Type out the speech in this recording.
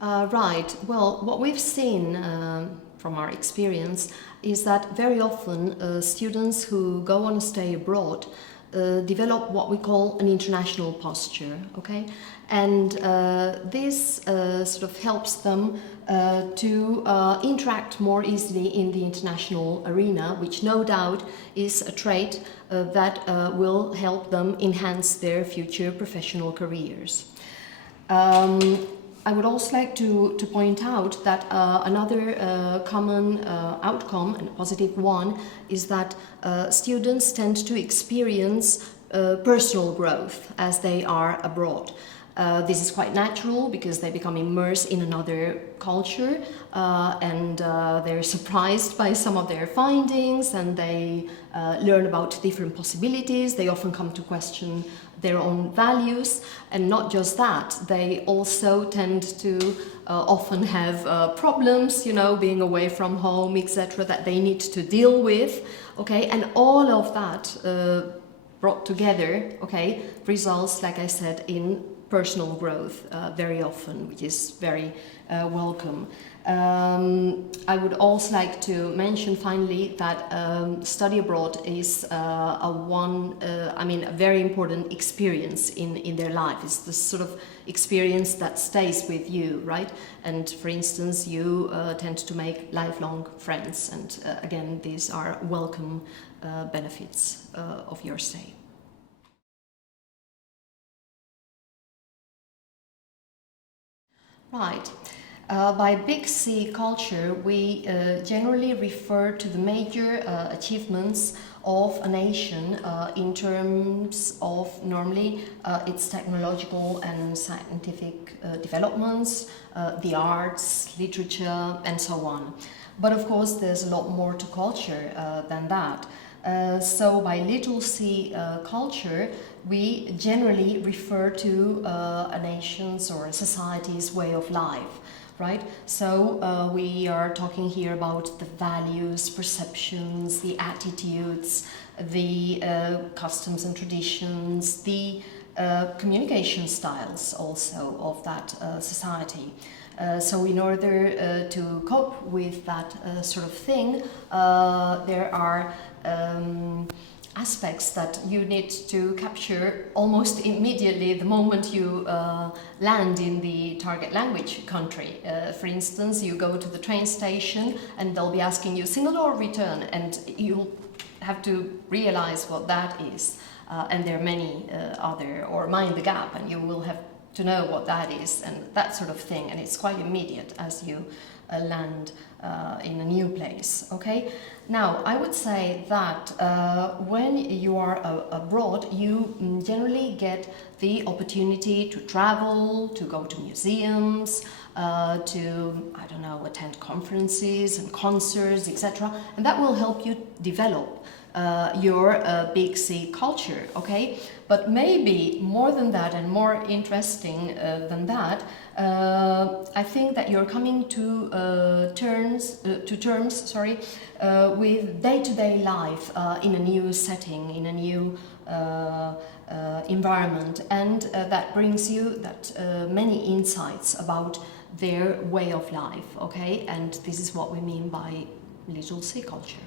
Right. Well, what we've seen from our experience is that very often students who go on a stay abroad develop what we call an international posture, okay? And this sort of helps them to interact more easily in the international arena, which no doubt is a trait that will help them enhance their future professional careers. I would also like to point out that another common outcome, and a positive one, is that students tend to experience personal growth as they are abroad. This is quite natural because they become immersed in another culture and they're surprised by some of their findings, and they learn about different possibilities. They often come to question their own values, and not just that, they also tend to often have problems, you know, being away from home, etc., that they need to deal with, okay, and all of that brought together, okay, results, like I said, in personal growth very often, which is very welcome. I would also like to mention finally that study abroad is a very important experience in their life. It's the sort of experience that stays with you, right? And for instance, you tend to make lifelong friends, and again, these are welcome benefits of your stay. Right. By Big C culture, we generally refer to the major achievements of a nation in terms of normally its technological and scientific developments, the arts, literature, and so on. But of course, there's a lot more to culture than that. So by little c culture, we generally refer to a nation's or a society's way of life, right? So we are talking here about the values, perceptions, the attitudes, the customs and traditions, the communication styles also of that society. So in order to cope with that sort of thing, there are aspects that you need to capture almost immediately the moment you land in the target language country. For instance, you go to the train station and they'll be asking you single or return, and you'll have to realize what that is. And there are many other, or mind the gap, and you will have to know what that is, and that sort of thing, and it's quite immediate as you land in a new place, okay? Now, I would say that when you are abroad, you generally get the opportunity to travel, to go to museums, to, I don't know, attend conferences and concerts, etc. And that will help you develop your Big C culture, okay? But with more than that and more interesting than that, I think that you're coming to terms with day-to-day life in a new setting, in a new environment, and that brings you many insights about their way of life, okay? And this is what we mean by little C culture.